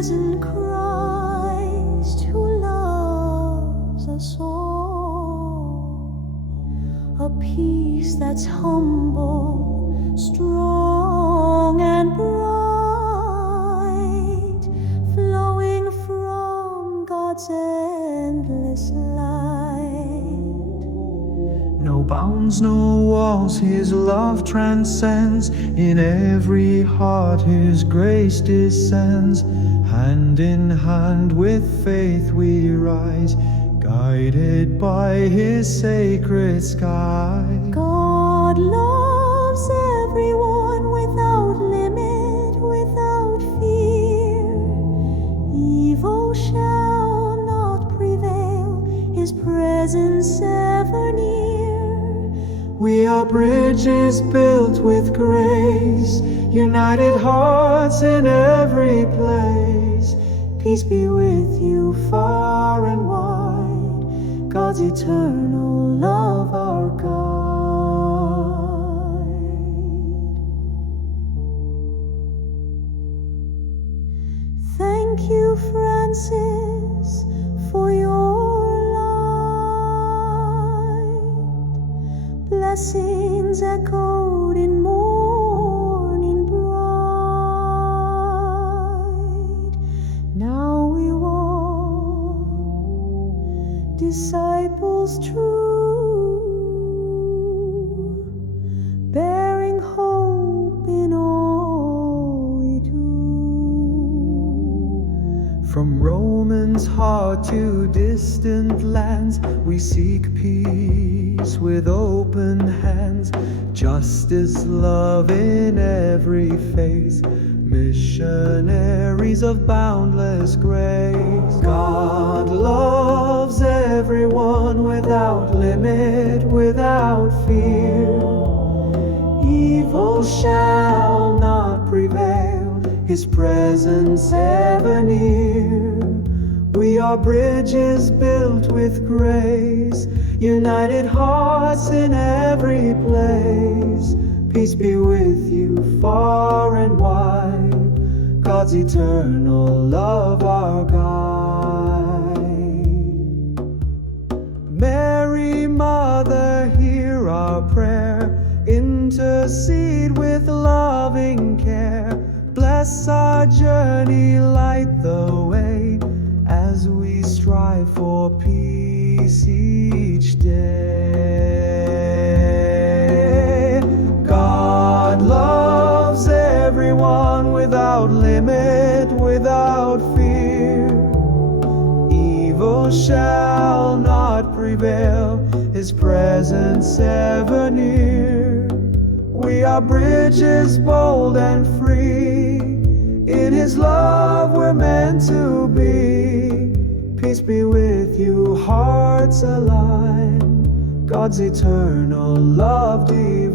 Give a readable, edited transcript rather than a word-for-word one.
risen Christ who loves us all. A peace that's humble, strong and bright, flowing from God's endless light. No bounds, no walls, His love transcends. In every heart His grace descends. Hand in hand with faith we rise, guided by His sacred sky. God loves everyone without limit, without fear. Evil shall not prevail, His presence ever near. We are bridges built with grace, united hearts in every place. Peace be with you far and wide, God's eternal love our guide. Thank you, Francis, for your blessings echoed in morning bright. Now we walk, disciples true, bearing hope in all we do. From Roman's heart to distant lands, we seek peace with open hands, justice, love in every face, missionaries of boundless grace. God loves everyone without limit, without fear. Evil shall not prevail, His presence ever near. We are bridges built with grace, united hearts in every place. Peace be with you far and wide, God's eternal love our guide. Mary, Mother, hear our prayer, intercede with loving care. Bless our journey, light the way, as we strive for peace each day. God loves everyone without limit, without fear. Evil shall not prevail, His presence ever near. We are bridges bold and free, in His love we're meant to be. Peace be with you, hearts aligned, God's eternal love divine.